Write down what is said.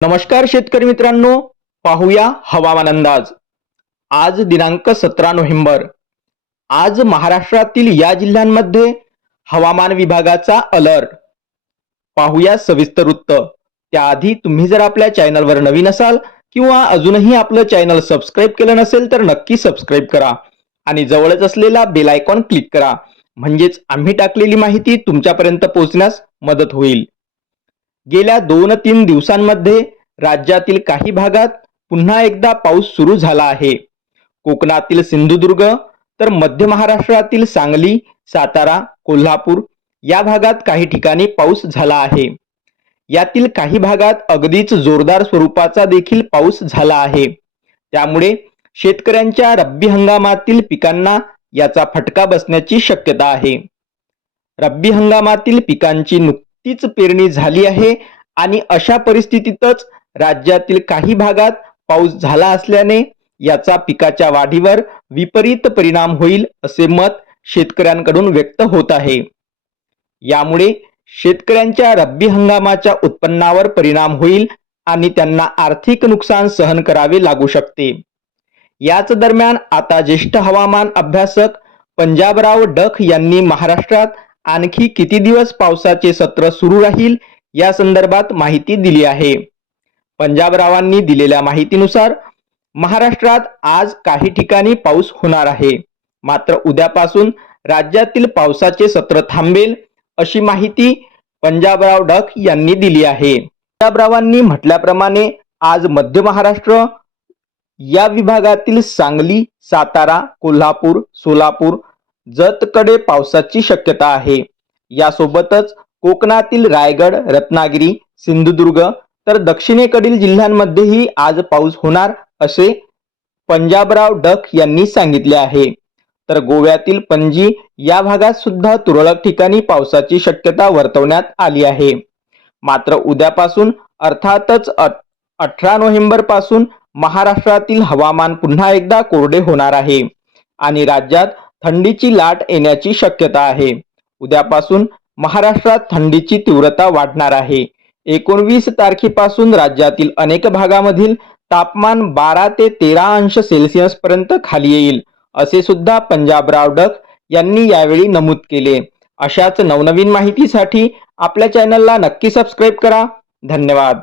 नमस्कार शेतकरी मित्रांनो पाहूया हवामान अंदाज. आज दिनांक सतरा नोव्हेंबर. आज महाराष्ट्रातील या जिल्ह्यांमध्ये हवामान विभागाचा अलर्ट. पाहूया सविस्तर वृत्त. त्याआधी तुम्ही जर आपल्या चॅनलवर नवीन असाल किंवा अजूनही आपलं चॅनल सबस्क्राईब केलं नसेल तर नक्की सबस्क्राईब करा आणि जवळच असलेला बेल आयकॉन क्लिक करा. म्हणजेच आम्ही टाकलेली माहिती तुमच्यापर्यंत पोहोचण्यास मदत होईल. गेल्या दोन तीन दिवसांमध्ये राज्यातील काही भागात पुन्हा एकदा पाऊस सुरू झाला आहे. कोकणातील सिंधुदुर्ग तर मध्य महाराष्ट्रातील सांगली सातारा कोल्हापूर या भागात काही ठिकाणी पाऊस झाला आहे. यातील काही भागात अगदीच जोरदार स्वरूपाचा देखील पाऊस झाला आहे. त्यामुळे शेतकऱ्यांच्या रब्बी हंगामातील पिकांना याचा फटका बसण्याची शक्यता आहे. रब्बी हंगामातील पिकांची नुक तीच पेरणी झाली आहे. आणि अशा परिस्थितीतच राज्यातील काही भागात पाऊस झाला असल्याने याचा पिकाच्या वाढीवर विपरीत परिणाम होईल असे मत शेतकऱ्यांकडून व्यक्त होत आहे. यामुळे शेतकऱ्यांच्या रब्बी हंगामाच्या उत्पन्नावर परिणाम होईल आणि त्यांना आर्थिक नुकसान सहन करावे लागू शकते. याच दरम्यान आता ज्येष्ठ हवामान अभ्यासक पंजाबराव डख यांनी महाराष्ट्रात आणखी किती दिवस पावसाचे सत्र सुरू राहील? या संदर्भात माहिती दिली आहे. पंजाबरावांनी दिलेल्या माहितीनुसार महाराष्ट्रात आज काही ठिकाणी पाऊस होणार आहे. मात्र उद्यापासून राज्यातील पावसाचे सत्र थांबेल अशी माहिती पंजाबराव डक यांनी दिली आहे. पंजाबरावांनी म्हटल्याप्रमाणे आज मध्य महाराष्ट्र या विभागातील सांगली सातारा कोल्हापूर सोलापूर जतकडे पावसाची शक्यता आहे. यासोबतच कोकणातील रायगड रत्नागिरी सिंधुदुर्ग तर दक्षिणेकडील जिल्ह्यांमध्येही आज पाऊस होणार असे पंजाबराव डक यांनी सांगितले आहे. तर गोव्यातील पणजी या भागात सुद्धा तुरळक ठिकाणी पावसाची शक्यता वर्तवण्यात आली आहे. मात्र उद्यापासून अर्थातच अठरा नोव्हेंबरपासून महाराष्ट्रातील हवामान पुन्हा एकदा कोरडे होणार आहे. आणि राज्यात थंडीची लाट येण्याची शक्यता आहे. उद्यापासून महाराष्ट्रात थंडीची तीव्रता वाढणार आहे. एकोणवीस तारखेपासून राज्यातील अनेक भागामधील तापमान बारा ते तेरा अंश सेल्सिअस पर्यंत खाली येईल असे सुद्धा पंजाबराव डक यांनी यावेळी नमूद केले. अशाच नवनवीन माहितीसाठी आपल्या चॅनलला नक्की सबस्क्राईब करा. धन्यवाद.